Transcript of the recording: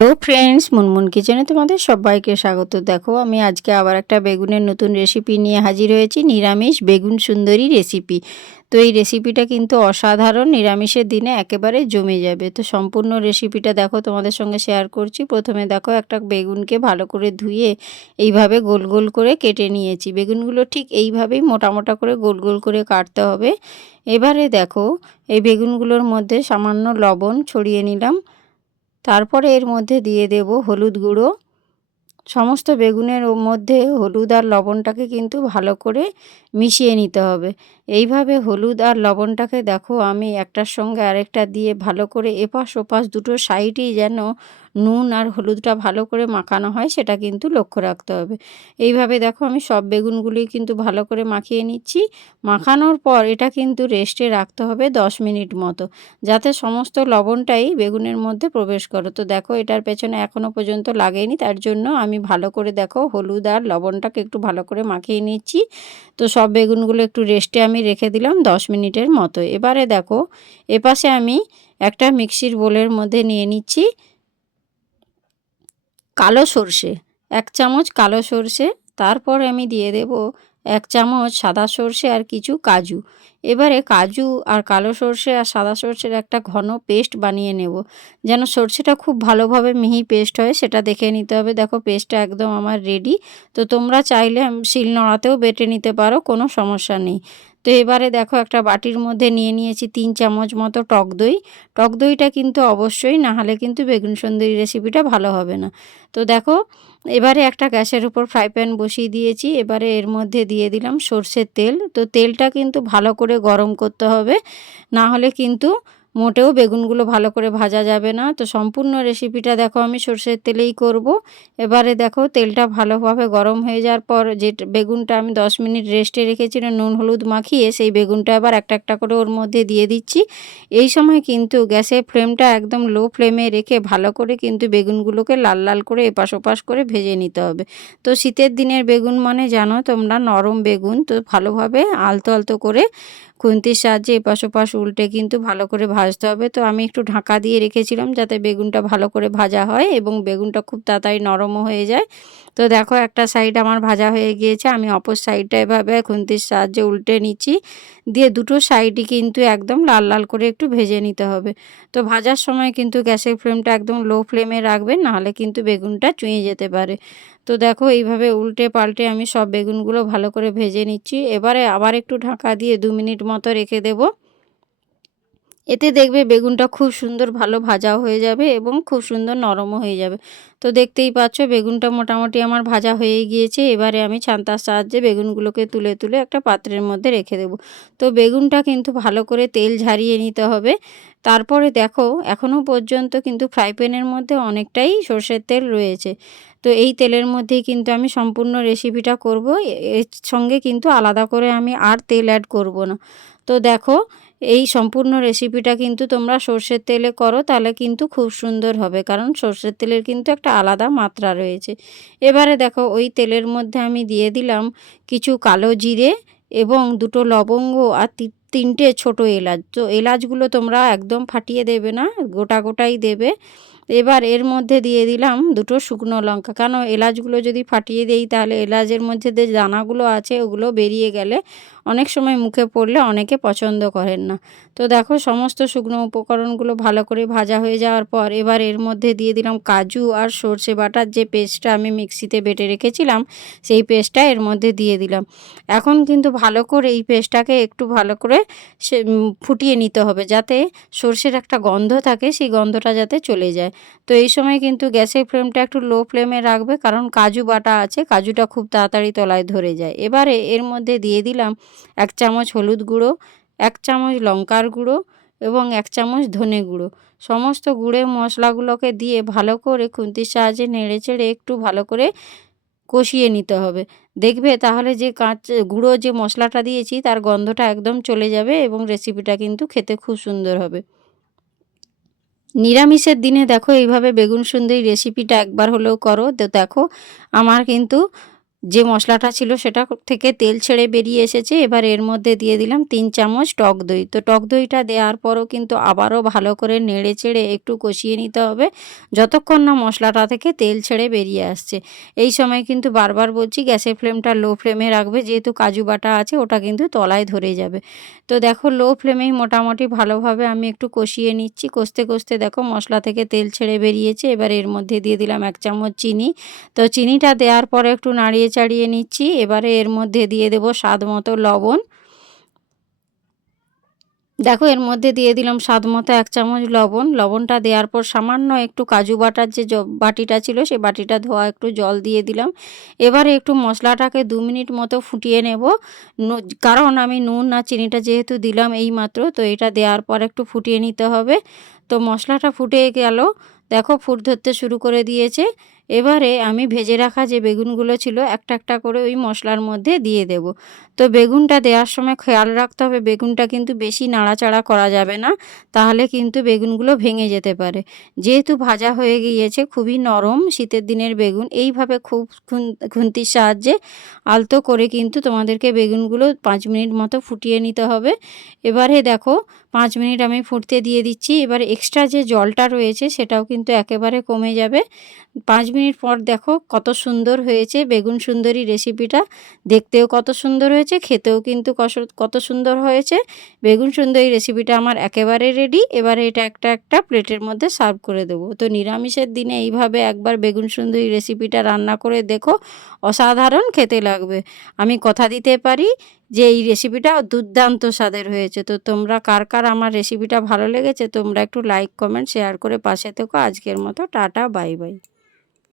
Hello friends, Munmun কিচেনে তোমাদের সবাইকে স্বাগত। দেখো আমি আজকে আবার একটা বেগুনের নতুন রেসিপি নিয়ে হাজির হয়েছি, নিরামিষ বেগুন সুন্দরী রেসিপি। তো এই রেসিপিটা কিন্তু অসাধারণ, নিরামিষের দিনে একেবারে জমে যাবে। তো সম্পূর্ণ রেসিপিটা দেখো তোমাদের সঙ্গে শেয়ার করছি। প্রথমে দেখো একটা বেগুনকে ভালো করে ধুয়ে এইভাবে গোল গোল করে কেটে নিয়েছি। বেগুনগুলো ঠিক এইভাবেই মোটা মোটা করে গোল গোল করে কাটতে হবে। এবারে দেখো এই বেগুনগুলোর মধ্যে সামান্য লবণ ছড়িয়ে নিলাম। তারপরে এর মধ্যে দিয়ে দেব হলুদ গুঁড়ো। সমস্ত বেগুনের মধ্যে হলুদ আর লবণটাকে কিন্তু ভালো করে মিশিয়ে নিতে হবে। এইভাবে হলুদ আর লবণটাকে দেখো আমি একটার সঙ্গে আরেকটা দিয়ে ভালো করে এপাশ ওপাশ দুটো সাইডেই যেন নুন আর হলুদটা ভালো করে মাখানো হয়, সেটা কিন্তু লক্ষ্য রাখতে হবে। এইভাবে দেখো আমি সব বেগুনগুলি কিন্তু ভালো করে মাখিয়ে নিচ্ছি। মাখানোর পর এটা কিন্তু রেস্টে রাখতে হবে 10 মিনিট মতো, যাতে সমস্ত লবণটাই বেগুনের মধ্যে প্রবেশ করে। তো দেখো এটার পেছনে এখনও পর্যন্ত লাগেনি, তার জন্য আমি ভালো করে দেখো হলুদ আর লবণটাকে একটু ভালো করে মাখিয়ে নিচ্ছি। তো সব বেগুনগুলো একটু রেস্টে আমি রেখে দিলাম 10 মিনিটের মতো। এবারে দেখো এপাশে আমি একটা মিক্সির বোলের মধ্যে নিয়ে নিচ্ছি কালো সর্ষে, 1 চামচ কালো সর্ষে। তারপর আমি দিয়ে দেব 1 চামচ সাদা সর্ষে আর কিছু কাজু। এবারে কাজু আর কালো সর্ষে আর সাদা সর্ষের একটা ঘন পেস্ট বানিয়ে নেব, যেন সর্ষেটা খুব ভালোভাবে মিহি পেস্ট হয় সেটা দেখে নিতে হবে। দেখো পেস্টটা একদম আমার রেডি। তো তোমরা চাইলে শিলনোড়াতেও বেটে নিতে পারো, কোনো সমস্যা নেই। তো এবারে দেখো একটা বাটির মধ্যে নিয়ে নিয়েছি 3 চামচ মতো টক দই। টক দইটা কিন্তু অবশ্যই, না হলে কিন্তু বেগুন সুন্দরী রেসিপিটা ভালো হবে না। তো দেখো এবারে একটা গ্যাসের উপর ফ্রাই প্যান বসিয়ে দিয়েছি। এবারে এর মধ্যে দিয়ে দিলাম সর্ষের তেল। তো তেলটা কিন্তু ভালো করে গরম করতে হবে, না হলে কিন্তু মোটেও বেগুনগুলো ভালো করে ভাজা যাবে না। তো সম্পূর্ণ রেসিপিটা দেখো আমি সর্ষের তেলেই করব। এবারে দেখো তেলটা ভালোভাবে গরম হয়ে যাওয়ার পর যে বেগুনটা আমি 10 মিনিট রেস্টে রেখেছিলাম নুন হলুদ মাখিয়ে, সেই বেগুনটা আবার একটা একটা করে ওর মধ্যে দিয়ে দিচ্ছি। এই সময় কিন্তু গ্যাসের ফ্লেমটা একদম লো ফ্লেমে রেখে ভালো করে কিন্তু বেগুনগুলোকে লাল লাল করে এপাশ ওপাশ করে ভেজে নিতে হবে। তো শীতের দিনের বেগুন মানে জানো তোমরা নরম বেগুন, তো ভালোভাবে আলতো আলতো করে খুন্তির সাহায্যে এপাশ ওপাশ উল্টে কিন্তু ভালো করে ভাজতে হবে। তো আমি একটু ঢাকা দিয়ে রেখেছিলাম যাতে বেগুনটা ভালো করে ভাজা হয় এবং বেগুনটা খুব তাড়াতাড়ি নরমও হয়ে যায়। তো দেখো একটা সাইড আমার ভাজা হয়ে গিয়েছে, আমি অপর সাইডটা এভাবে খুন্তির সাহায্যে উল্টে নিচ্ছি। দিয়ে দুটো সাইডই কিন্তু একদম লাল লাল করে একটু ভেজে নিতে হবে। তো ভাজার সময় কিন্তু গ্যাসের ফ্লেমটা একদম লো ফ্লেমে রাখবেন, নাহলে কিন্তু বেগুনটা চুঁয়ে যেতে পারে। তো দেখো এইভাবে উল্টে পাল্টে আমি সব বেগুনগুলো ভালো করে ভেজে নিচ্ছি। এবারে আবার একটু ঢাকা দিয়ে 2 মিনিট মতো রেখে দেব। এতে দেখবে বেগুনটা খুব সুন্দর ভালো ভাজা হয়ে যাবে এবং খুব সুন্দর নরমও হয়ে যাবে। তো দেখতেই পাচ্ছ বেগুনটা মোটামুটি আমার ভাজা হয়ে গিয়েছে। এবারে আমি ছান্তার সাহায্যে বেগুনগুলোকে তুলে তুলে একটা পাত্রের মধ্যে রেখে দেব। তো বেগুনটা কিন্তু ভালো করে তেল ঝারিয়ে নিতে হবে। তারপরে দেখো এখনও পর্যন্ত কিন্তু ফ্রাই প্যানের মধ্যে অনেকটাই সর্ষের তেল রয়েছে। তো এই তেলের মধ্যেই কিন্তু আমি সম্পূর্ণ রেসিপিটা করব। এর সঙ্গে কিন্তু আলাদা করে আমি আর তেল অ্যাড করব না। তো দেখো এই সম্পূর্ণ রেসিপিটা কিন্তু তোমরা সর্ষের তেলে করো, তাহলে কিন্তু খুব সুন্দর হবে, কারণ সর্ষের তেলের কিন্তু একটা আলাদা মাত্রা রয়েছে। এবারে দেখো ওই তেলের মধ্যে আমি দিয়ে দিলাম কিছু কালো জিরে এবং দুটো লবঙ্গ আর 3টে ছোটো এলাচ। তো এলাচগুলো তোমরা একদম ফাটিয়ে দেবে না, গোটা গোটাই দেবে। এবার এর মধ্যে দিয়ে দিলাম দুটো শুকনো লঙ্কা, কারণ এলাচগুলো যদি ফাটিয়ে দেই তাহলে এলাচের মধ্যে যে দানাগুলো আছে ওগুলো বেরিয়ে গেলে অনেক সময় মুখে পড়লে অনেকে পছন্দ করেন না। তো দেখো সমস্ত শুকনো উপকরণগুলো ভালো করে ভাজা হয়ে যাওয়ার পর এবার এর মধ্যে দিয়ে দিলাম কাজু আর সর্ষে বাটার যে পেস্টটা আমি মিক্সিতে বেটে রেখেছিলাম, সেই পেস্টটা এর মধ্যে দিয়ে দিলাম। এখন কিন্তু ভালো করে এই পেস্টটাকে একটু ভালো করে ফুটিয়ে নিতে হবে, যাতে সর্ষের একটা গন্ধ থাকে, সেই গন্ধটা যাতে চলে যায়। তো এই সময় কিন্তু গ্যাসের ফ্লেমটা একটু লো ফ্লেমে রাখবে, কারণ কাজু বাটা আছে, কাজুটা খুব তাড়াতাড়ি তলায় ধরে যায়। এবারে এর মধ্যে দিয়ে দিলাম 1 চামচ হলুদ গুঁড়ো, 1 চামচ লঙ্কার গুঁড়ো এবং 1 চামচ ধনে গুঁড়ো। সমস্ত গুঁড়ো মশলাগুলোকে দিয়ে ভালো করে খুন্তির সাহায্যে নেড়েচেড়ে একটু ভালো করে কষিয়ে নিতে হবে। দেখবে তাহলে যে গুঁড়ো যে মশলাটা দিয়েছি তার গন্ধটা একদম চলে যাবে এবং রেসিপিটা কিন্তু খেতে খুব সুন্দর হবে। নিরামিষের দিনে দেখো এইভাবে বেগুন সুন্দরী রেসিপিটা একবার হলেও করো। তো দেখো আমার কিন্তু যে মশলাটা ছিল সেটা থেকে তেল ছেড়ে বেরিয়ে এসেছে। এবার এর মধ্যে দিয়ে দিলাম 3 চামচ টক দই। তো টক দইটা দেওয়ার পরও কিন্তু আবারও ভালো করে নেড়ে চেড়ে একটু কষিয়ে নিতে হবে যতক্ষণ না মশলাটা থেকে তেল ছেড়ে বেরিয়ে আসছে। এই সময় কিন্তু বারবার বলছি গ্যাসের ফ্লেমটা লো ফ্লেমে রাখবে, যেহেতু কাজু বাটা আছে ওটা কিন্তু তলায় ধরে যাবে। তো দেখো লো ফ্লেমেই মোটামুটি ভালোভাবে আমি একটু কষিয়ে নিচ্ছি। কষতে কষতে দেখো মশলা থেকে তেল ছেড়ে বেরিয়েছে। এবার এর মধ্যে দিয়ে দিলাম 1 চামচ চিনি। তো চিনিটা দেওয়ার পরে একটু নাড়িয়ে চাড়িয়ে নিচ্ছি। এবারে এর মধ্যে দিয়ে দেব স্বাদ মতো লবণ। দেখো এর মধ্যে দিয়ে দিলাম স্বাদ মতো 1 চামচ লবণ। লবণটা দেওয়ার পর সামান্য একটু কাজু বাটার যে বাটিটা ছিল সেই বাটিটা ধোয়া একটু জল দিয়ে দিলাম। এবারে একটু মশলাটাকে 2 মিনিট মতো ফুটিয়ে নেব। কারণ আমি নুন আর চিনিটা যেহেতু দিলাম এইমাত্র, তো এটা দেওয়ার পর একটু ফুটিয়ে নিতে হবে। তো মশলাটা ফুটে গেল, দেখো ফুট ধরতে শুরু করে দিয়েছে। এবারে আমি ভেজে রাখা যে বেগুনগুলো ছিল একটা একটা করে ওই মশলার মধ্যে দিয়ে দেব। তো বেগুনটা দেওয়ার সময় খেয়াল রাখতে হবে বেগুনটা কিন্তু বেশি নাড়াচাড়া করা যাবে না, তাহলে কিন্তু বেগুনগুলো ভেঙে যেতে পারে। যেহেতু ভাজা হয়ে গিয়েছে, খুবই নরম শীতের দিনের বেগুন, এইভাবে খুব খুন্তির সাহায্যে আলতো করে কিন্তু তোমাদেরকে বেগুনগুলো 5 মিনিট মতো ফুটিয়ে নিতে হবে। এবারে দেখো 5 মিনিট আমি ফুটতে দিয়ে দিচ্ছি। এবার এক্সট্রা যে জলটা রয়েছে সেটাও কিন্তু একেবারে কমে যাবে। 5 মিনিট পর দেখো কত সুন্দর হয়েছে বেগুন সুন্দরী রেসিপিটা। দেখতেও কত সুন্দর হয়েছে, খেতেও কিন্তু কত সুন্দর হয়েছে। বেগুন সুন্দরী রেসিপিটা আমার একেবারে রেডি। এবারে এটা একটা প্লেটের মধ্যে সার্ভ করে দেবো। তো নিরামিষের দিনে এইভাবে একবার বেগুন সুন্দরী রেসিপিটা রান্না করে দেখো, অসাধারণ খেতে লাগবে। আমি কথা দিতে পারি যে এই রেসিপিটা দুর্দান্ত স্বাদের হয়েছে। তো তোমরা কার কার আমার রেসিপিটা ভালো লেগেছে তোমরা একটু লাইক, কমেন্ট, শেয়ার করে পাশে থেকো। আজকের মতো টাটা, বাই বাই।